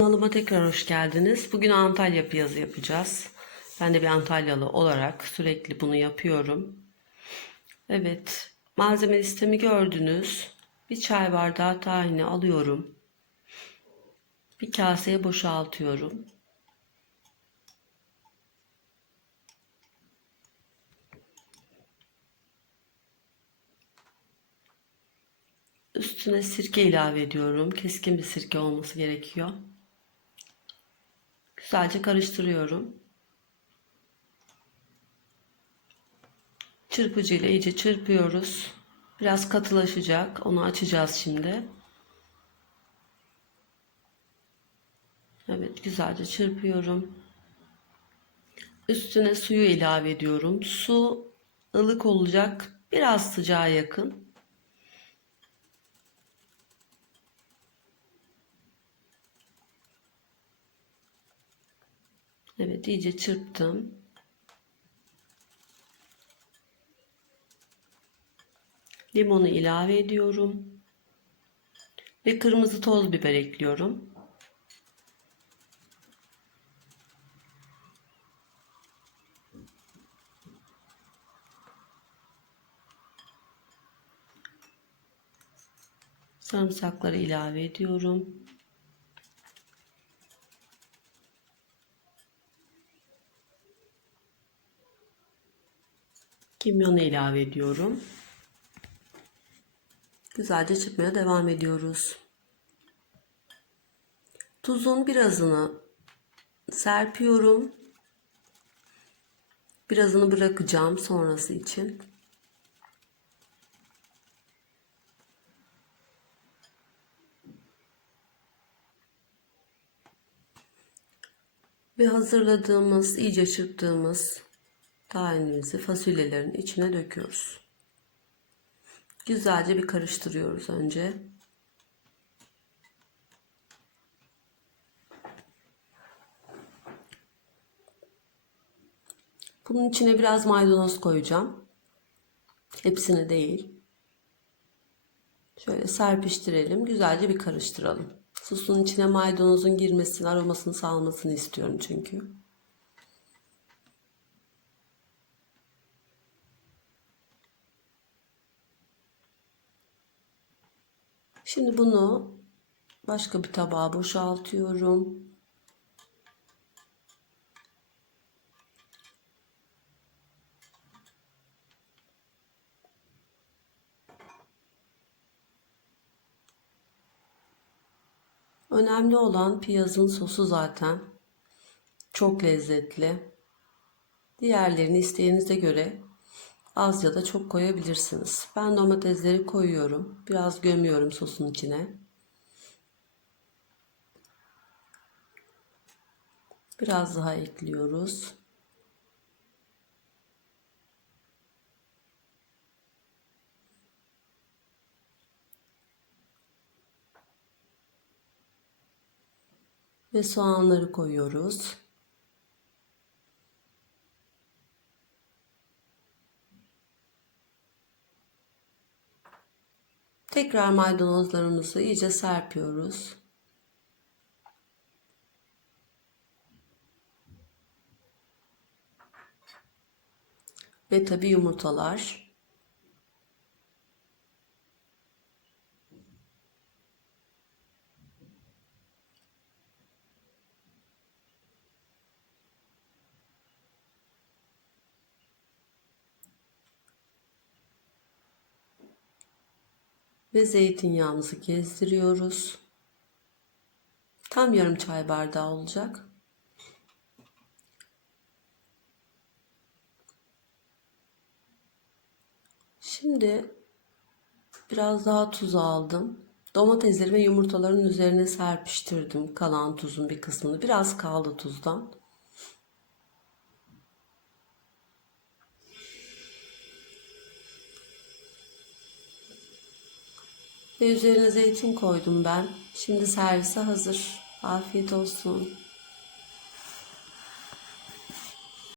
Kanalıma tekrar hoş geldiniz. Bugün Antalya piyazı yapacağız. Ben de bir Antalyalı olarak sürekli bunu yapıyorum. Evet, malzeme listemi gördünüz. Bir çay bardağı tahini alıyorum. Bir kaseye boşaltıyorum. Üstüne sirke ilave ediyorum. Keskin bir sirke olması gerekiyor. Güzelce karıştırıyorum. Çırpıcı ile iyice çırpıyoruz. Biraz katılaşacak. Onu açacağız şimdi. Evet, güzelce çırpıyorum. Üstüne suyu ilave ediyorum. Su ılık olacak. Biraz sıcağa yakın. Evet iyice çırptım. Limonu ilave ediyorum. Ve kırmızı toz biber ekliyorum. Sarımsakları ilave ediyorum. Kimyonu ilave ediyorum. Güzelce çıkmaya devam ediyoruz. Tuzun birazını serpiyorum. Birazını bırakacağım sonrası için. Ve hazırladığımız, iyice çırptığımız tahinimizi fasulyelerin içine döküyoruz. Güzelce bir karıştırıyoruz önce. Bunun içine biraz maydanoz koyacağım. Hepsini değil. Şöyle serpiştirelim. Güzelce bir karıştıralım. Sosun içine maydanozun girmesini, aromasını salmasını istiyorum çünkü. Şimdi bunu başka bir tabağa boşaltıyorum. Önemli olan piyazın sosu zaten. Çok lezzetli. Diğerlerini isteğinize göre az ya da çok koyabilirsiniz. Ben domatesleri koyuyorum. Biraz gömüyorum sosun içine. Biraz daha ekliyoruz. Ve soğanları koyuyoruz. Tekrar maydanozlarımızı iyice serpiyoruz. Ve tabi yumurtalar. Ve zeytinyağımızı gezdiriyoruz. Tam yarım çay bardağı olacak. Şimdi biraz daha tuz aldım. Domatesleri ve yumurtaların üzerine serpiştirdim kalan tuzun bir kısmını. Biraz kaldı tuzdan. Ve üzerine zeytin koydum ben. Şimdi servise hazır. Afiyet olsun.